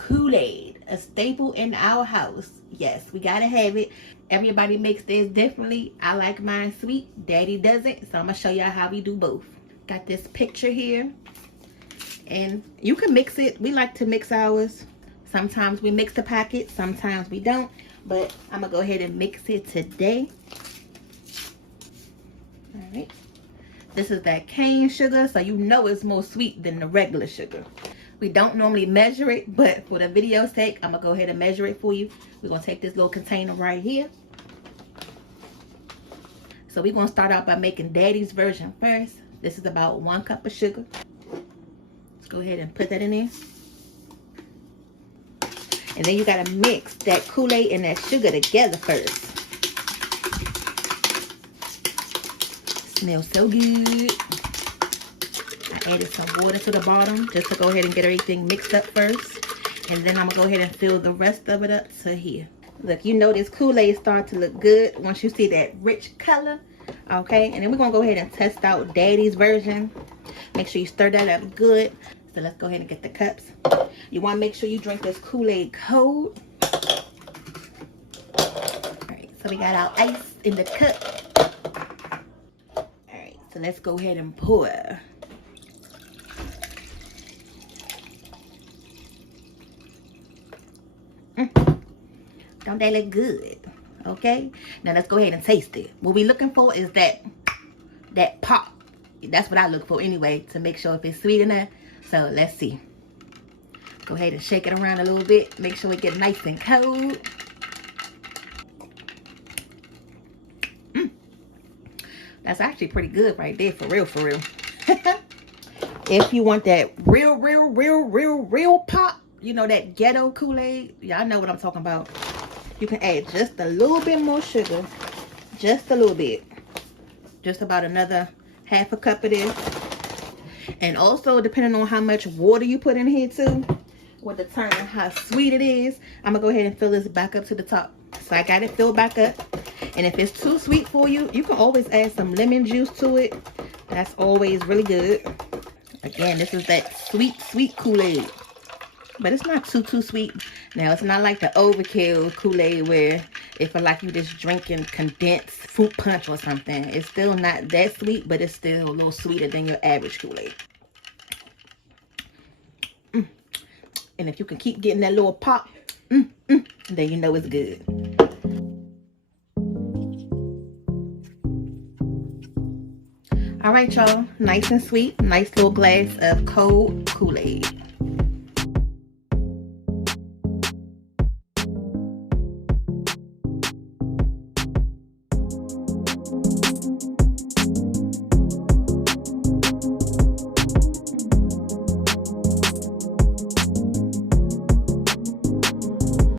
Kool-Aid, a staple in our house. Yes, we gotta have it. Everybody makes theirs differently. I like mine sweet. Daddy doesn't. So I'm gonna show y'all how we do both. Got this picture here. And you can mix it. We like to mix ours. Sometimes we mix the packet. Sometimes we don't. But I'm gonna go ahead and mix it today. Alright. This is that cane sugar. So you know it's more sweet than the regular sugar. We don't normally measure it, but for the video's sake, I'm gonna go ahead and measure it for you. We're gonna take this little container right here. So we're gonna start out by making Daddy's version first. This is about 1 cup of sugar. Let's go ahead and put that in there. And then you gotta mix that Kool-Aid and that sugar together first. Smells so good. I added some water to the bottom just to go ahead and get everything mixed up first. And then I'm gonna go ahead and fill the rest of it up to here. Look, you know this Kool-Aid start to look good once you see that rich color. Okay, and then we're gonna go ahead and test out Daddy's version. Make sure you stir that up good. So let's go ahead and get the cups. You wanna make sure you drink this Kool-Aid cold. Alright, so we got our ice in the cup. Alright, so let's go ahead and pour. Don't they look good? Okay, now let's go ahead and taste it. What we're looking for is that pop. That's what I look for anyway, to make sure if it's sweet enough. So let's see. Go ahead and shake it around a little bit. Make sure it gets nice and cold. That's actually pretty good right there, for real, for real. If you want that real pop, you know, that ghetto Kool-Aid, y'all know what I'm talking about. You can add just a little bit more sugar. Just a little bit. Just about another half a cup of this. And also, depending on how much water you put in here too, will determine how sweet it is. I'm going to go ahead and fill this back up to the top. So I got it filled back up. And if it's too sweet for you, you can always add some lemon juice to it. That's always really good. Again, this is that sweet Kool-Aid. But it's not too sweet. Now, it's not like the overkill Kool-Aid where it feel like you just drinking condensed fruit punch or something. It's still not that sweet, but it's still a little sweeter than your average Kool-Aid. And if you can keep getting that little pop, then you know it's good. All right, y'all. Nice and sweet. Nice little glass of cold Kool-Aid.